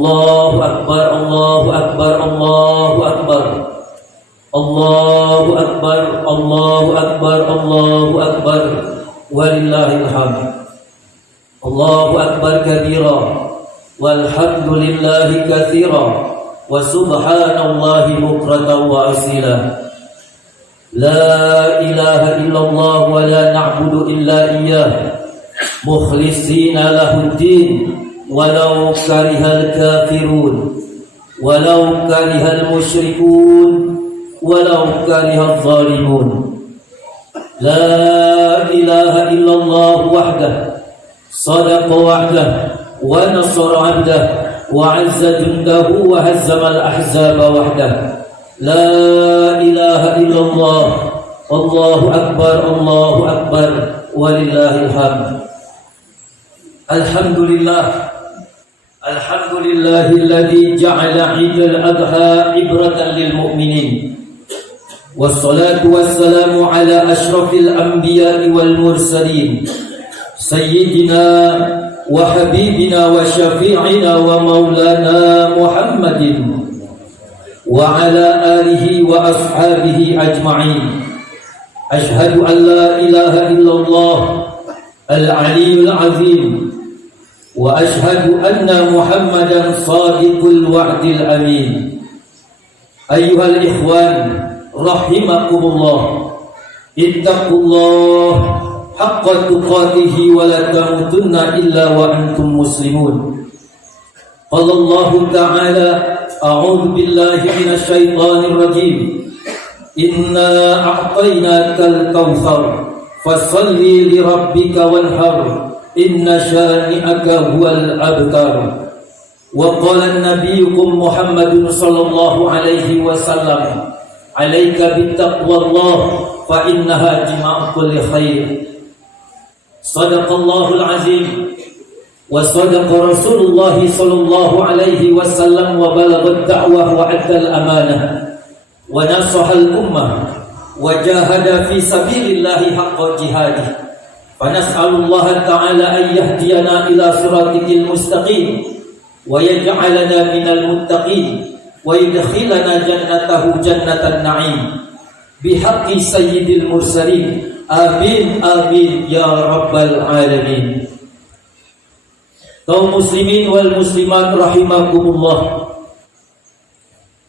Allahu Akbar, Allahu Akbar, Allahu Akbar. Allahu Akbar, Allahu Akbar, Allahu Akbar. Walillahil hamd. Allahu Akbar kabira, walhamdulillahi katsira, wa subhanallahi bukratan wa asila. La ilaha illallah wa la na'budu illa iyyah, mukhlishina lahuddin, walau karihal kafirun, walau karihal musyrikun, walau karihal zalimun. La ilaha illallah wahdah, sadaqa wa'dah, wa nasara 'abdah, wa 'azza jundahu, wa hazzama al-ahzaba wahdah. La ilaha illallah, Allahu akbar, Allahu akbar, walillahil hamd. Alhamdulillah, alhamdulillahilladzi ja'ala 'idal adha ibratan lil mu'minin. Wassalatu wassalamu ala asyrafil anbiya'i wal mursalin, sayyidina wa habibina wa syafi'ina wa maulana Muhammadin wa ala alihi wa ashabihi ajma'in. Ashhadu an la ilaha illallah al-'aliyyul 'azim, wa ashhadu anna Muhammadan shadiqul wa'dil amin. Ayyuhal ikhwan rahimakumullah, ittaqullah haqqa tuqatih wa la tamutunna illa wa antum muslimun. Qala Allah ta'ala, a'udzu billahi minasy syaithanir rajim. Inna a'tainakal kautsar fashalli li rabbika wanhar, inna syani'aka huwal abtar. Wa qala an-nabiyyu Muhammadun sallallahu alaihi wasallam, alaika bittaqwallah fa innaha jima'u kulli khair. Shadaqallahul azim, wa sadaqa Rasulullah sallallahu alaihi wasallam, wa balagha ad-da'wah wa adda al-amanah, wa nasaha al-ummah, wa jahada fi sabilillahi haqqa jihadih. Fa nas'alullaha ta'ala an yahdiyana ila siratikal mustaqim, wa yaj'alana minal muttaqin, wa yudkhilana jannatahu jannatan na'im bihaqqi sayyidil mursalin. Amin amin ya rabbal alamin. Kaum muslimin wal muslimat rahimakumullah,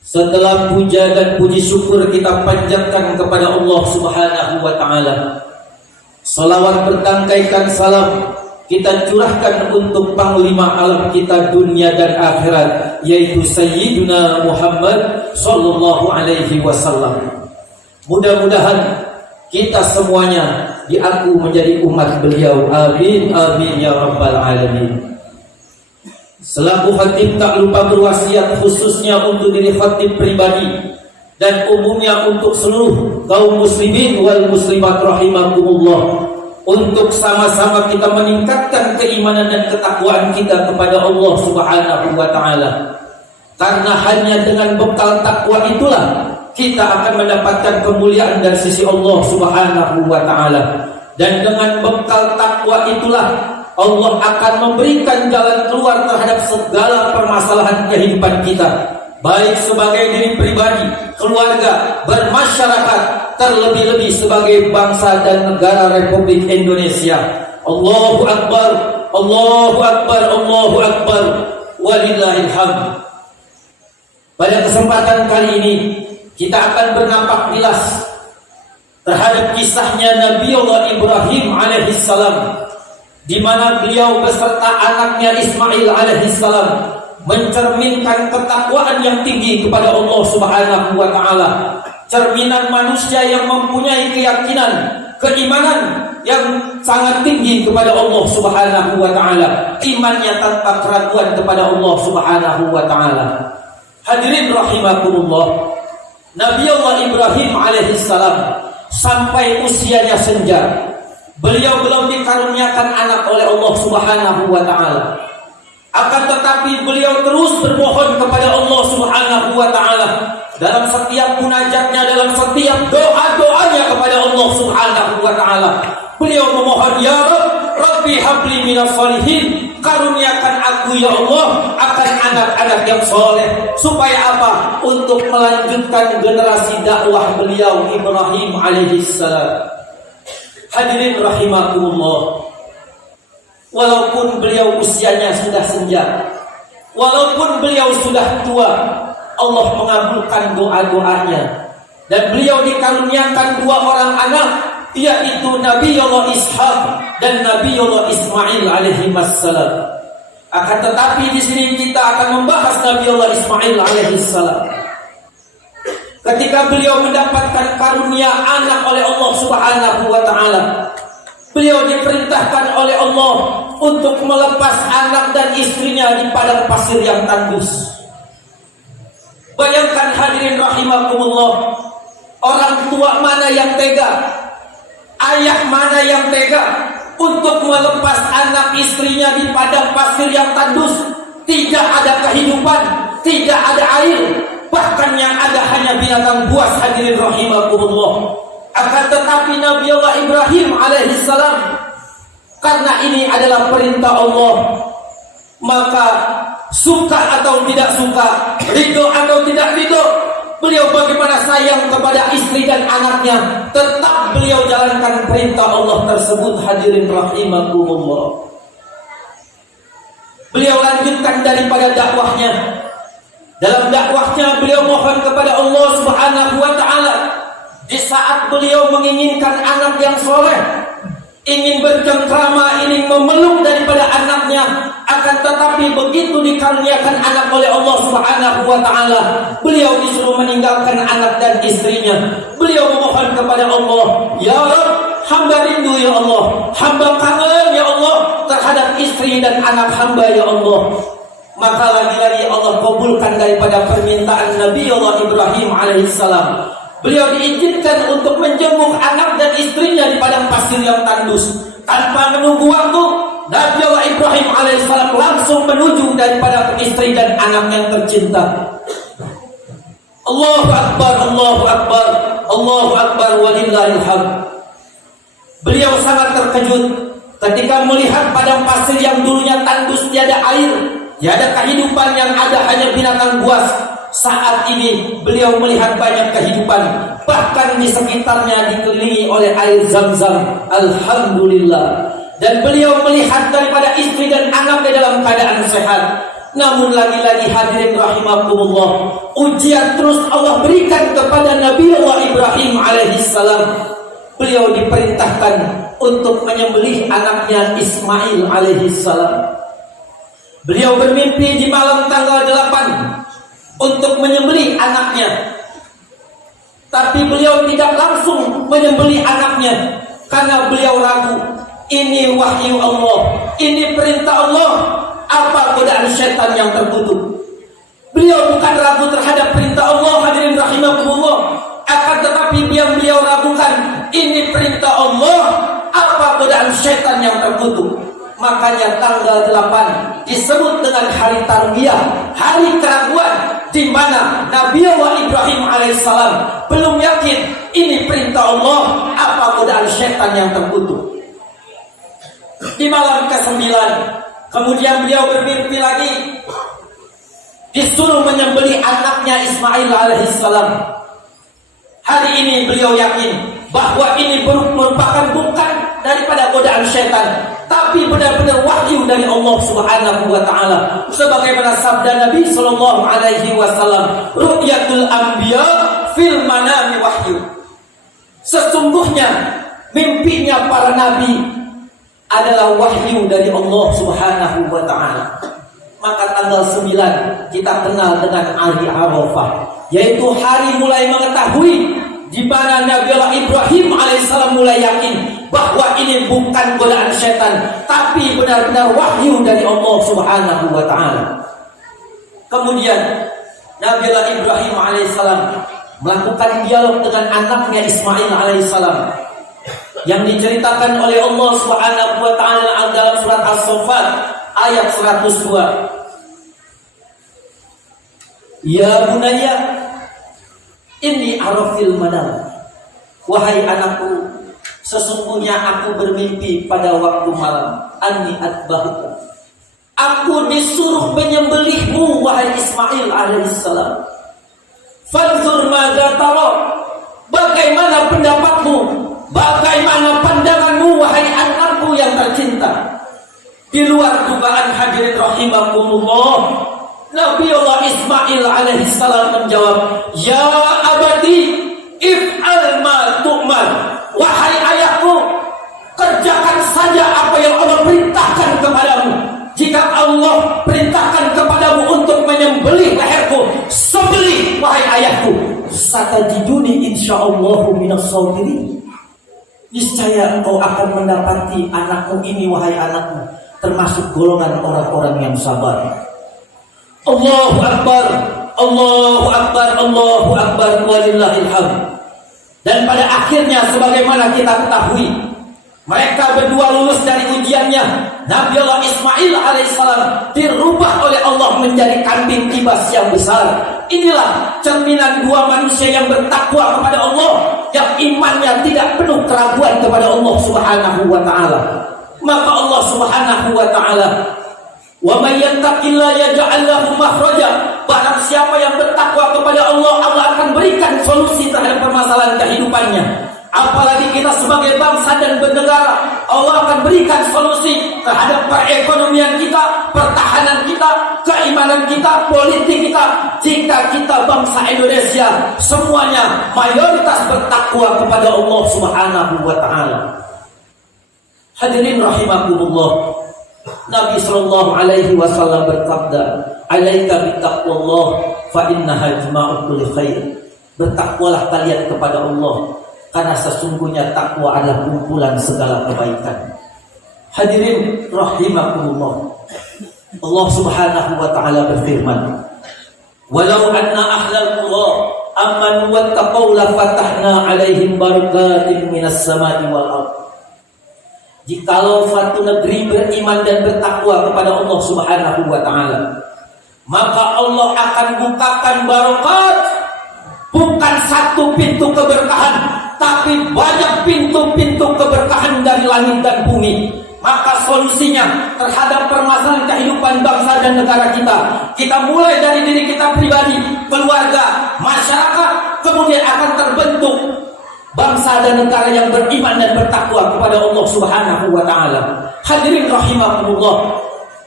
setelah puja dan puji syukur kita panjatkan kepada Allah Subhanahu wa taala, salawat bertangkaikan salam kita curahkan untuk panglima alam kita dunia dan akhirat, yaitu Sayyiduna Muhammad sallallahu alaihi wasallam. Mudah-mudahan kita semuanya diaku menjadi umat beliau. Amin amin ya rabbal alamin. Selaku khatib tak lupa berwasiat khususnya untuk diri khatib pribadi dan umumnya untuk seluruh kaum muslimin wal muslimat rahimakumullah, untuk sama-sama kita meningkatkan keimanan dan ketakwaan kita kepada Allah Subhanahu wa taala. Karena hanya dengan bekal takwa itulah kita akan mendapatkan kemuliaan dari sisi Allah Subhanahu wa taala. Dan dengan bekal takwa itulah Allah akan memberikan jalan keluar terhadap segala permasalahan kehidupan kita, baik sebagai diri pribadi, keluarga, bermasyarakat, terlebih-lebih sebagai bangsa dan negara Republik Indonesia. Allahu Akbar, Allahu Akbar, Allahu Akbar, walillahil hamd. Pada kesempatan kali ini kita akan bernapak tilas terhadap kisahnya Nabi Allah Ibrahim alaihissalam, di mana beliau beserta anaknya Ismail alaihissalam mencerminkan ketakwaan yang tinggi kepada Allah Subhanahu wa taala. Cerminan manusia yang mempunyai keyakinan, keimanan yang sangat tinggi kepada Allah Subhanahu wa taala, imannya tanpa keraguan kepada Allah Subhanahu wa taala. Hadirin rahimakumullah, Nabi Allah Ibrahim alaihissalam sampai usianya senja, beliau belum dikaruniakan anak oleh Allah Subhanahu wa taala. Akan tetapi beliau terus bermohon kepada Allah Subhanahu wa taala dalam setiap munajatnya, dalam setiap doa-doanya kepada Allah Subhanahu wa taala. Beliau memohon, ya Rabb, Rabbi habli minas salihin, karuniakan aku aku ya Allah akan anak-anak yang soleh. Supaya apa? Untuk melanjutkan generasi dakwah beliau Ibrahim alaihissalam. Hadirin rahimakumullah, walaupun beliau usianya sudah senja, walaupun beliau sudah tua, Allah mengabulkan doa-doanya. Dan beliau dikaruniakan 2 orang anak, yaitu Nabiullah Ishaq dan Nabiullah Ismail alaihi wassalam. Akan tetapi di sini kita akan membahas Nabiullah Ismail alaihi salam. Ketika beliau mendapatkan karunia anak oleh Allah Subhanahu wa taala, beliau diperintahkan oleh Allah untuk melepas anak dan istrinya di padang pasir yang tandus. Bayangkan hadirin rahimakumullah, orang tua mana yang tega, ayah mana yang tega untuk melepas anak istrinya di padang pasir yang tandus, tidak ada kehidupan, tidak ada air, bahkan yang ada hanya binatang buas. Hadirin rahimakumullah. Akan tetapi Nabiullah Ibrahim alaihissalam, karena ini adalah perintah Allah, maka suka atau tidak suka, ridho atau tidak ridho, beliau bagaimana sayang kepada istri dan anaknya, tetap beliau jalankan perintah Allah tersebut. Hadirin rahimakumullah. Beliau lanjutkan daripada dakwahnya. Dalam dakwahnya beliau mohon kepada Allah Subhanahu wa taala. Di saat beliau menginginkan anak yang soleh, ingin bercengkrama, ingin memeluk daripada anaknya, akan tetapi begitu dikaruniakan anak oleh Allah Subhanahu wa taala, beliau disuruh meninggalkan anak dan istrinya. Beliau memohon kepada Allah, ya Rabb, hamba rindu ya Allah, hamba kangen ya Allah terhadap istri dan anak hamba ya Allah. Maka lagi-lagi Allah kabulkan daripada permintaan Nabiullah Ibrahim alaihissalam. Beliau diizinkan untuk menjenguk anak dan istrinya di padang pasir yang tandus. Tanpa menunggu waktu, Nabiullah Ibrahim alaihissalam langsung menuju daripada istri dan anak yang tercinta. Allahu Akbar, Allahu Akbar, Allahu Akbar, walillahil hamd. Beliau sangat terkejut ketika melihat padang pasir yang dulunya tandus, tiada air, tiada kehidupan, yang ada hanya binatang buas. Saat ini beliau melihat banyak kehidupan, bahkan di sekitarnya dikelilingi oleh air Zam-Zam. Alhamdulillah. Dan beliau melihat daripada istri dan anaknya dalam keadaan sehat. Namun lagi-lagi hadirin rahimakumullah, ujian terus Allah berikan kepada Nabiullah Ibrahim alaihissalam. Beliau diperintahkan untuk menyembelih anaknya Ismail alaihissalam. Beliau bermimpi di malam tanggal 8 untuk menyembelih anaknya. Tapi beliau tidak langsung menyembelih anaknya, karena beliau ragu. Ini wahyu Allah, ini perintah Allah, apa godaan syaitan yang terkutuk? Beliau bukan ragu terhadap perintah Allah, hadirin rahimakumullah. Akan tetapi yang beliau ragukan, ini perintah Allah, apa godaan syaitan yang terkutuk? Makanya tanggal 8 disebut dengan hari tarbiyah, hari keraguan, di mana Nabiullah Ibrahim alaihissalam belum yakin ini perintah Allah, apa godaan syaitan yang terkutuk. Di malam ke-9 kemudian beliau bermimpi lagi, disuruh menyembelih anaknya Ismail alaihissalam. Hari ini beliau yakin bahwa ini merupakan bukan daripada godaan syaitan, tapi benar-benar wahyu dari Allah Subhanahu wa taala. Sebagaimana sabda Nabi sallallahu alaihi wasallam, ru'yatul anbiya fil manami wahyu. Sesungguhnya mimpinya para nabi adalah wahyu dari Allah Subhanahu wa taala. Maka tanggal 9 kita kenal dengan hari Arafah, yaitu hari mulai mengetahui, di mana Nabiullah Ibrahim alaihissalam mulai yakin bahwa ini bukan godaan syaitan, tapi benar-benar wahyu dari Allah Subhanahu wa taala. Kemudian Nabiullah Ibrahim alaihissalam melakukan dialog dengan anaknya Ismail alaihissalam, yang diceritakan oleh Allah Subhanahu wa taala dalam surat As-Saffat ayat 102. Ya bunayya inni arafil manam, wahai anakku, sesungguhnya aku bermimpi pada waktu malam, anni atbahuka, Aku disuruh menyembelihmu wahai Ismail alaihissalam. Fanzur madza tara. Bagaimana pendapatmu? Bagaimana pandanganmu wahai anakku yang tercinta? Di luar dugaan hadirin rahimakumullah, Nabiullah Ismail alaihissalam menjawab, "Ya abadi, if'al ma tu'mar." Wahai ayahku, kerjakan saja apa yang Allah perintahkan kepadamu. Jika Allah perintahkan kepadamu untuk menyembelih leherku, sembelih wahai ayahku. Satajiduni insyaallahu minas sabirin. Niscaya engkau akan mendapati anakmu ini wahai anakku termasuk golongan orang-orang yang sabar. Allahu akbar, Allahu akbar, Allahu akbar, walillahil hamd. Dan pada akhirnya sebagaimana kita ketahui, mereka berdua lulus dari ujiannya. Nabiullah Ismail alaihissalam dirubah oleh Allah menjadi kambing kibas yang besar. Inilah cerminan dua manusia yang bertakwa kepada Allah, yang imannya tidak penuh keraguan kepada Allah Subhanahu wa taala. Maka Allah Subhanahu wa taala, "Wa may yattaqillaha yaj'al lahu makhraja." Barang siapa yang bertakwa kepada Allah, Allah akan berikan solusi terhadap permasalahan kehidupannya. Apalagi kita sebagai bangsa dan bernegara, Allah akan berikan solusi terhadap perekonomian kita, pertahanan kita, keimanan kita, politik kita. Jika kita bangsa Indonesia semuanya mayoritas bertakwa kepada Allah Subhanahu wa taala. Hadirin rahimakumullah, Nabi sallallahu alaihi wasallam berkata, "Alaika bittaqwallah fa innaha jima'u kulli khair." Bertakwalah kalian kepada Allah, karena sesungguhnya takwa adalah kumpulan segala kebaikan. Hadirin rahimakumullah, Allah Subhanahu wa taala berfirman, "Walau anna ahlal qura amanu wattaqaw la fatahna 'alaihim barakatin minas samai wal ardh." Jikalau suatu negeri beriman dan bertakwa kepada Allah Subhanahu wa taala, maka Allah akan bukakan barakat, bukan satu pintu keberkahan, tapi banyak pintu-pintu keberkahan dari langit dan bumi. Maka solusinya terhadap permasalahan kehidupan bangsa dan negara kita mulai dari diri kita pribadi, keluarga, masyarakat, kemudian akan terbentuk bangsa dan negara yang beriman dan bertakwa kepada Allah Subhanahu wa taala. Hadirin rahimakumullah,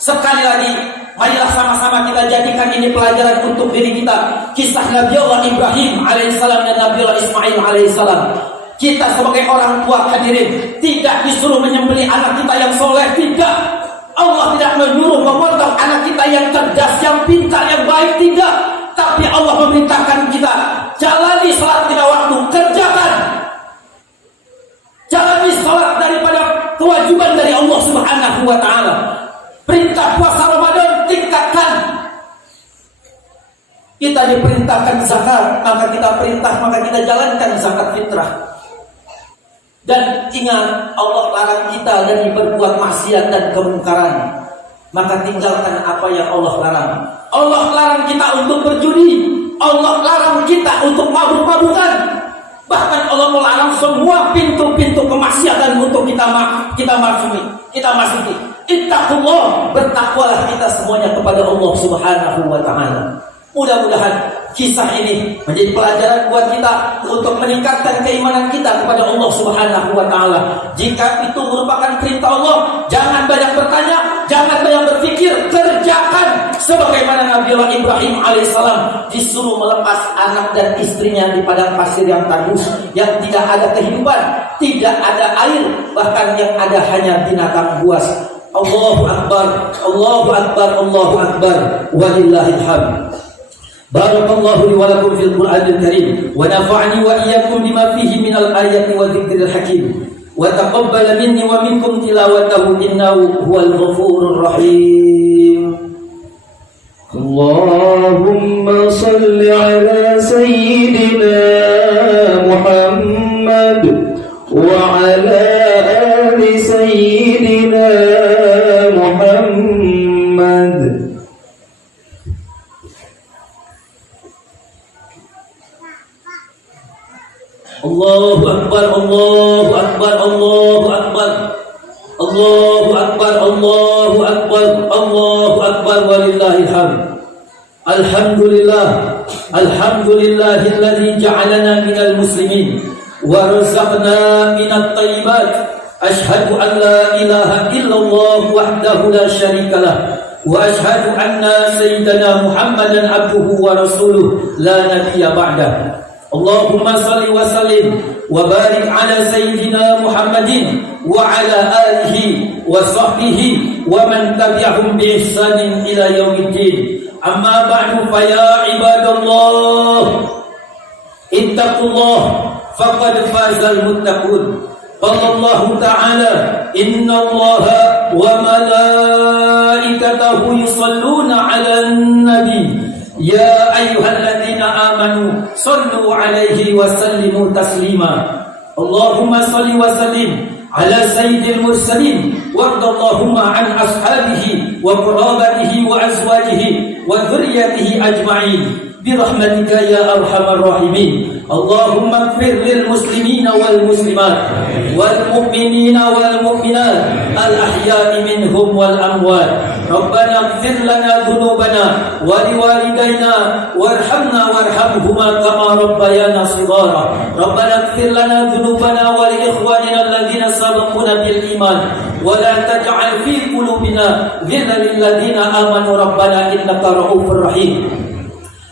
sekali lagi marilah sama-sama kita jadikan ini pelajaran untuk diri kita. Kisah Nabiullah Ibrahim alaihissalam dan Nabiullah Ismail alaihissalam. Kita sebagai orang tua hadirin tidak disuruh menyembelih anak kita yang soleh, tidak. Allah tidak menyuruh memotong anak kita yang cerdas, yang pintar, yang baik, tidak. Tapi Allah memerintahkan kita jalani salat 5 waktu, kerjakan. Jalani salat daripada kewajiban dari Allah Subhanahu wa taala. Perintah puasa Ramadan tingkatkan. Kita diperintahkan zakat, maka kita jalankan zakat fitrah. Dan ingat, Allah larang kita dari berbuat maksiat dan kemungkaran, maka tinggalkan apa yang Allah larang. Allah larang kita untuk berjudi, Allah larang kita untuk mabuk-mabukan. Bahkan Allah melarang semua pintu-pintu kemaksiatan untuk kita masuki. Ittaqullah, bertakwalah kita semuanya kepada Allah Subhanahu wa taala. Mudah-mudahan kisah ini menjadi pelajaran buat kita untuk meningkatkan keimanan kita kepada Allah Subhanahu wa taala. Jika itu merupakan perintah Allah, jangan banyak bertanya, jangan banyak berpikir, kerjakan sebagaimana Nabiullah Ibrahim alaihissalam disuruh melepas anak dan istrinya di padang pasir yang tandus, yang tidak ada kehidupan, tidak ada air, bahkan yang ada hanya binatang buas. Allahu akbar, Allahu akbar, Allahu akbar, walillahil hamd. Barakallahu li wa lakum fil Qur'anil Karim wa nafa'ani wa iyyakum bima fihi minal ayati wa dzikril hakim wa taqabbal minni wa minkum tilawatahu innahu huwal ghafurur rahim. Allahumma shalli ala sayyidina Muhammad wa ala ali sayyidina Muhammad. Allahu akbar, Allahu akbar, Allahu akbar. Allahu Akbar, Allahu Akbar, Allahu Akbar, walillahil hamd. Alhamdulillah, alhamdulillahilladzi ja'alana minal muslimin wa razaqna minat thayyibat. Ashhadu an la ilaha illallah wahdahu la syarikalah wa ashhadu anna sayyidana Muhammadan abduhu wa rasuluh la nabiyya ba'dah. Allahumma salli wa sallim wa barik ala sayyidina Muhammadin wa ala alihi wa sahbihi wa man tabi'ahum bi ihsanin ila yaumiddin. Amma ba'du, fa ya ibadallah ittaqullah faqad fazal muttaqun. Qala Allah ta'ala innallaha wa malaikatahu yusalluna 'alan nabi ya ayyuhalladzina amanu sallu 'alaihi wa sallimu taslima. Allahumma salli wa sallim ala sayyidil mursalin wardallahumma an ashabihi wa qurabatihi wa azwajihi wa dhurriyyatihi ajma'in birahmatika ya arhamar rahimin. Allahumma ighfir lil muslimina wal muslimat wal mu'minina wal mu'minat al ahya'i minhum wal amwat. Rabbana ighfir lana dhunubana wa liwalidayna warhamna warhamhuma kama rabbayana shighara. Rabbana ighfir lana dhunubana wa li ikhwanina alladhina sabaquna bil iman wa la taj'al fi qulubina ghillan lil ladzina amanu rabbana innaka ra'ufur rahim.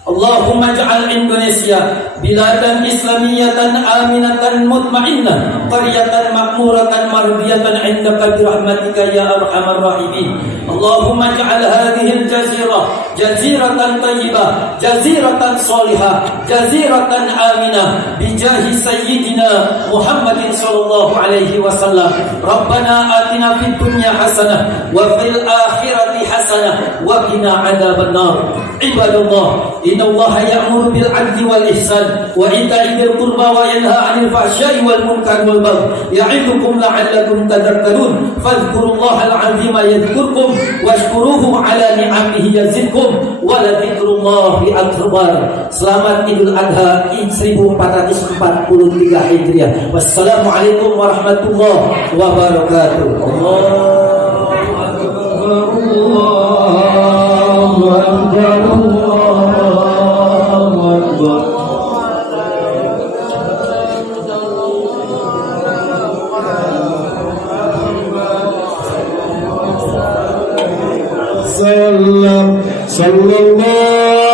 Allahumma ij'al Indonesia biladan islamiyatan aminatan mutmainnah qaryatan makmuratan mardiyatan 'indaka bi rahmatika ya arhamar rahimin. Allahumma ij'al hadhihi al-jazirah jaziratan thayyibah jaziratan salihah jaziratan aminah bi jahi sayyidina Muhammadin sallallahu alaihi wasallam. Rabbana atina fid dunya hasanah wa fil akhirati hasanah wa qina adzabannar. Ibadallah, inna Allah ya'muru bil 'adli wal ihsan wa ita'i dzil qurba wa yanha 'anil fahsya'i wal munkari wal baghi ya'idzukum la'allakum tadhakkarun. Fadhkurullahal 'azima yadhkurkum washkuruhu 'ala ni'amihi yazidkum wa la dzikrullahi akbar. Selamat Idul Adha 1443 Hijriah. Wassalamualaikum warahmatullahi wabarakatuh. Allahu akbar, Allahu akbar. Sallallahu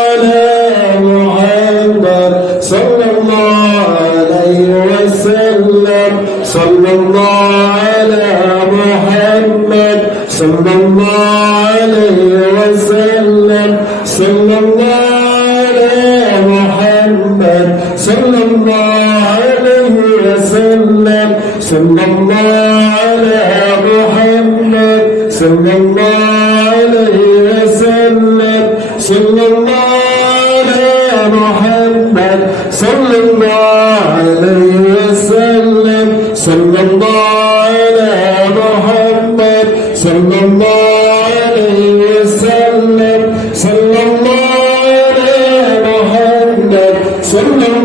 ala Muhammad sallallahu alaihi wasallam. Sallallahu ala Muhammad sallallahu alaihi wasallam. Sallallahu ala Muhammad sallallahu alaihi wasallam. Sallallahu ala Muhammad sallallahu sallallahu ala Muhammad sallallahu alaihi wasallam. Sallallahu ala Muhammad sallallahu alaihi wasallam. Sallallahu ala Muhammad sallallahu